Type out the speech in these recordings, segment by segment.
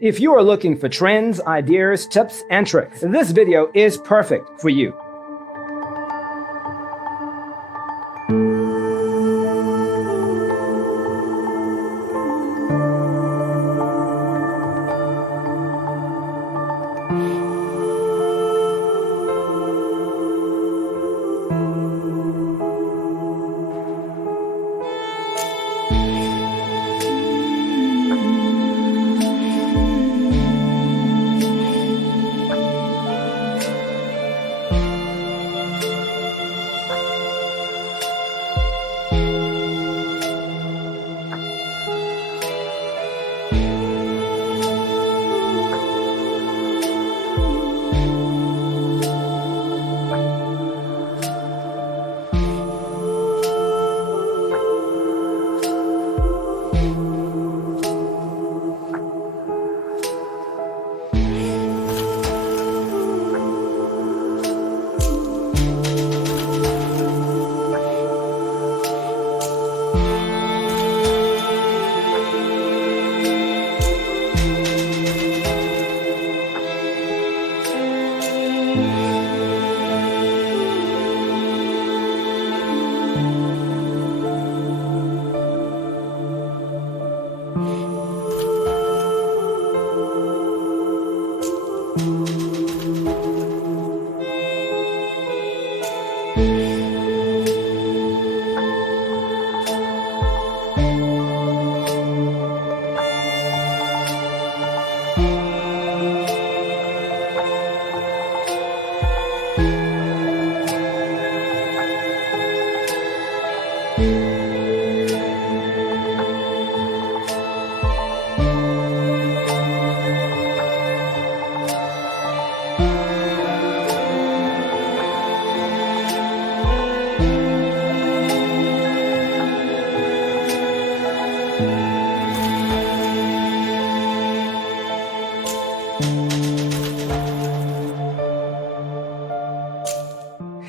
If you are looking for trends, ideas, tips, and tricks, this video is perfect for you.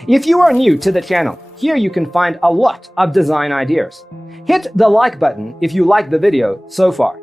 If you are new to the channel, here you can find a lot of design ideas. Hit the like button if you like the video so far.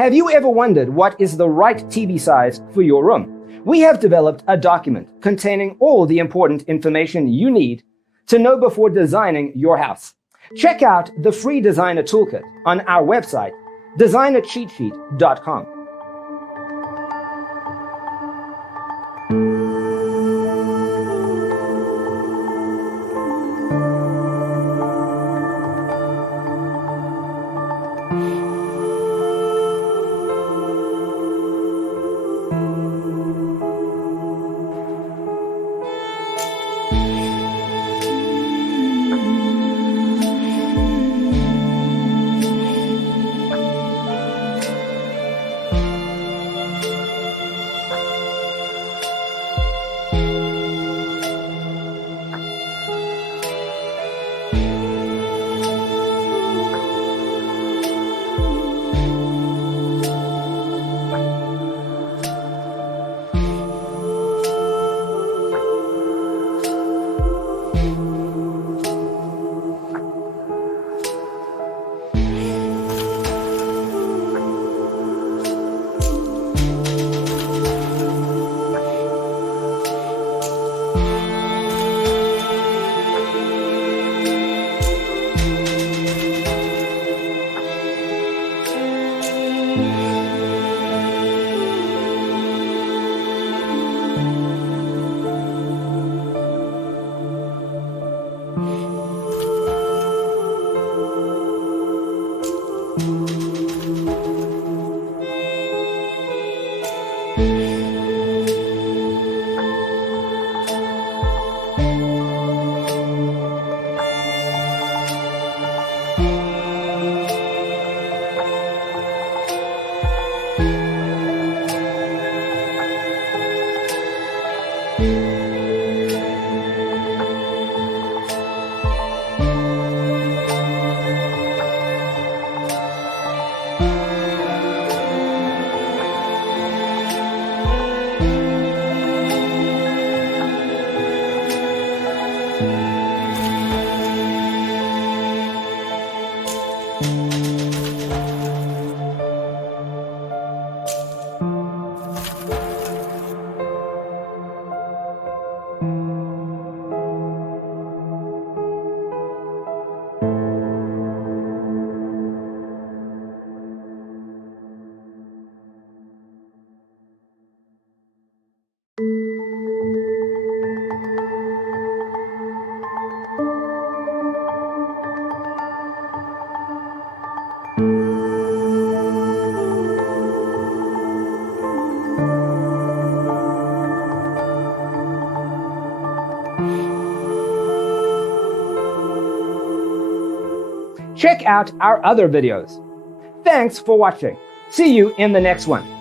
Have you ever wondered what is the right TV size for your room? We have developed a document containing all the important information you need to know before designing your house. Check out the free designer toolkit on our website, designercheatsheet.com. Check out our other videos. Thanks for watching. See you in the next one.